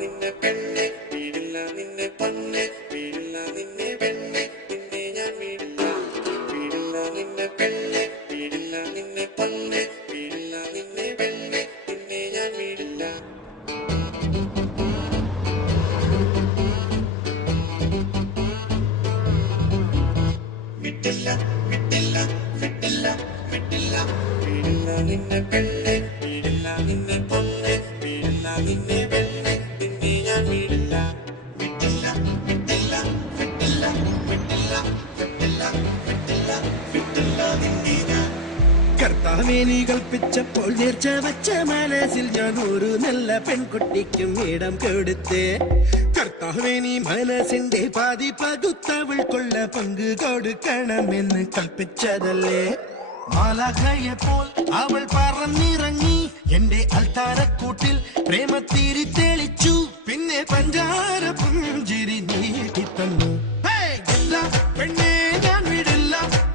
നിന്നെ പെണ്ണെ വീടില്ല നിന്നെ പൊന്നെ വീടില്ല നിന്നെ പെണ്ണെ നിന്നെ ഞാൻ വീടില്ല വീടില്ല നിന്നെ പെണ്ണെ വീടില്ല നിന്നെ പൊന്നെ വീടില്ല നിന്നെ പെണ്ണെ നിന്നെ ഞാൻ വീടില്ല വിട്ടില്ല വിട്ടില്ല വിട്ടില്ല വിട്ടില്ല വീടില്ല നിന്നെ പെണ്ണെ വീടില്ല നിന്നെ പൊന്നെ വീടില്ല നിന്നെ പെണ്ണെ നിന്നെ ഞാൻ വീടില്ല വിട്ടില്ല വിട്ടില്ല വിട്ടില്ല വിട്ടില്ല വിട്ടില്ല വിട്ടില്ല വിട്ടില്ല നിന്നെ ഞാൻ കർത്താവേ നീ കൽപ്പിച്ചപ്പോൾ നേർച്ച വച്ച മനസ്സിൽ ഞാൻ ഒരു നല്ല പെൺകുട്ടിക്കും ഇടം കൊടുത്തേ കർത്താവേ നീ മനസ്സിന്റെ പാതി പകുത്തവൾക്കുള്ള പങ്ക് കൊടുക്കണമെന്ന് കൽപ്പിച്ചതല്ലേ മാലാഖയെപ്പോൾ അവൾ പറന്നിറങ്ങി എന്റെ അൽത്താരക്കൂട്ടിൽ പ്രേമത്തിരി തെളിച്ചു പിന്നെ പഞ്ചാര പുഞ്ചിരി നീട്ടി തന്നു പെണ്ണേ ഞാൻ വിടില്ല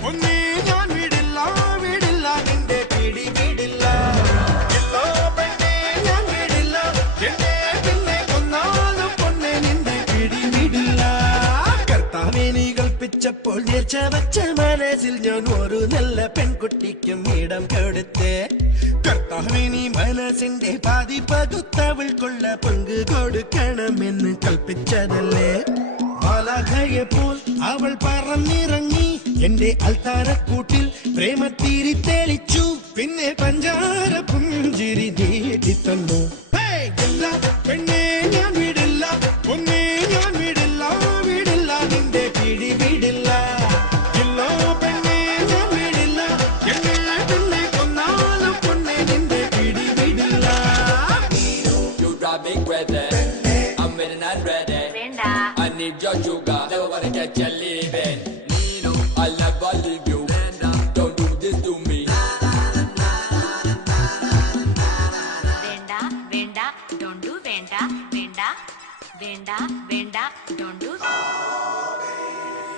ഒന്നേ ഞാൻ വിടില്ല വിടില്ല നിന്റെ പിടി വിടില്ല പെണ്ണേ ഞാൻ വിടില്ല എന്നെ പിന്നെ കൊന്നാലും പൊന്നെ നിന്റെ പിടി വിടില്ല കർത്താവേ നീ കൽപ്പിച്ചപ്പോൾ നേർച്ച വച്ച മനസ്സിൽ ഞാൻ ഒരു നല്ല പെൺകുട്ടിക്കും ഇടം കൊടുത്തേ കർത്താവേ നീ മനസ്സിന്റെ പാതി പകുത്തവൾക്കുള്ള പങ്ക് കൊടുക്കണമെന്ന് കൽപ്പിച്ചതല്ലേ മാലാഖയെപ്പോൾ അവൾ പറന്നിറങ്ങി എന്റെ അൽത്താരക്കൂട്ടിൽ പ്രേമത്തിരി തെളിച്ചു പിന്നെ പഞ്ചാര പുഞ്ചിരി നീട്ടി തന്നു പെണ്ണേ ഞാൻ വിടില്ല ഒന്നേ ഞാൻ വിടില്ല വിടില്ല നിന്റെ പിടി വിടില്ല പെണ്ണേ ഞാൻ വിടില്ല എന്നെ പിന്നെ കൊന്നാലും പൊന്നെ നിന്റെ പിടി വിടില്ല I'm ready and ready. I need your sugar. Never wanna get you leaving. Nino, I'll never leave you. Don't do this to me. Venda, venda, don't do venda, venda, venda, venda, don't do.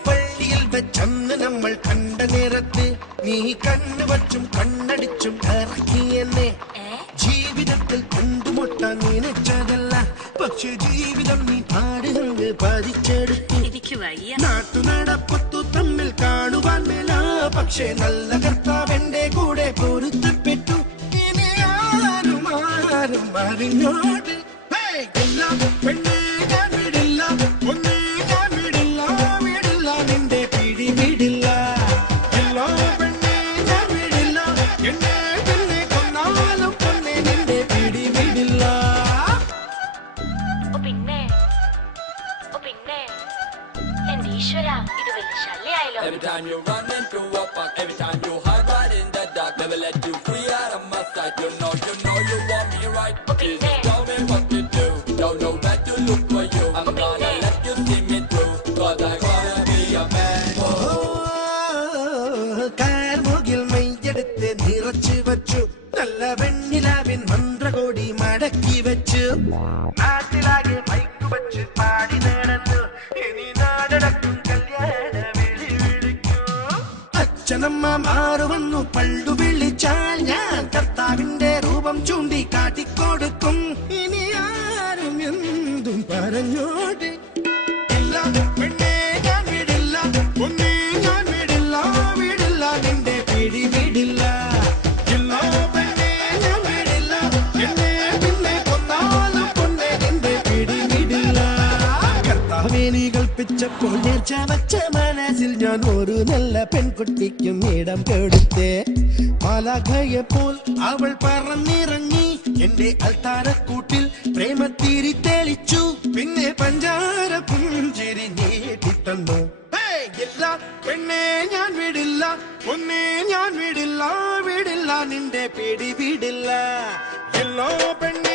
പള്ളിയിൽ വെച്ചന്ന് നമ്മൾ കണ്ട നേരത്ത് നീ കണ്ണു വച്ചും കണ്ണടിച്ചും ഇറക്കി എന്നെ ജീവിതത്തിൽ കണ്ടുമുട്ടാൻ നിനച്ചതല്ല പക്ഷെ ജീവിതം നീ പാടുകങ്ങ് പതിച്ചെടുത്തു നാട്ടു നടപ്പത്തു തമ്മിൽ കാണുവാൻ മേല പക്ഷെ നല്ല കർത്താവെന്റെ കൂടെ പൊരുത്തപ്പെട്ടു ഇനി ആരും ആരും അറിഞ്ഞോട് പെണ്ണേ ഞാൻ വിടില്ല ഒന്നേ ഞാൻ വിടില്ല വിടില്ല നിന്റെ പിടി വിടില്ല പെണ്ണേ ഞാൻ വിടില്ല എന്നെ പിന്നെ കൊന്നാലും പൊന്നെ നിന്റെ പിടി വിടില്ല പിന്നെ എന്റെ ഈശ്വര ഇത് വലിയ ശല്യായല്ലോ Every time you run into a park, every time you hide right in the dark, never let you free out of my sight. You know you want me right. Please tell me what to do. Don't know where to look for you. I'm gonna let you see me through, 'cause I wanna be a man. കാർമുകിൽ മൈയെടുത്ത് നിറച്ചു വച്ചു നല്ല വെണ്ണിലാവിൻ മന്ത്രകോടി മടക്കി വെച്ചു നാട്ടിലാകെ mic വെച്ച് പാടി നടന്നു ഇനി നാടടക്കും കല്യാണ വിളി വിളിക്കൂ അച്ഛനമ്മ മാറുവന്നു പണ്ടു വിളിച്ചാൽ ഞാൻ കർത്താവിന്റെ രൂപം ചൂണ്ടി കാട്ടിക്കൊടുക്കും ഇനി ആരും എന്തും പറഞ്ഞോട്ടെ പെണ്ണേ ഞാൻ വിടില്ല ഒന്നേ ഞാൻ വിടില്ല വിടില്ല നിന്റെ പിടി വിടില്ല പെണ്ണേ ഞാൻ വിടില്ല എന്നെ പിന്നെ കൊന്നാലും പൊന്നെ നിന്റെ പിടി വിടില്ല കർത്താവേ നീ കൽപ്പിച്ചപ്പോൾ നേർച്ച വച്ച മനസ്സിൽ ഞാൻ ഒരു നല്ല പെൺകുട്ടിക്കും ഇടം കൊടുത്തേ മാലാഖയെപ്പോൾ അവൾ പറന്നിറങ്ങി എന്റെ അൽത്താരക്കൂട്ടിൽ പ്രേമത്തിരി തെളിച്ചു പിന്നെ പഞ്ചാര പുഞ്ചിരി നീട്ടി തന്നു പെണ്ണേ ഞാൻ വിടില്ല ഒന്നേ ഞാൻ വിടില്ല വിടില്ല നിന്റെ പിടി വിടില്ല പെണ്ണേ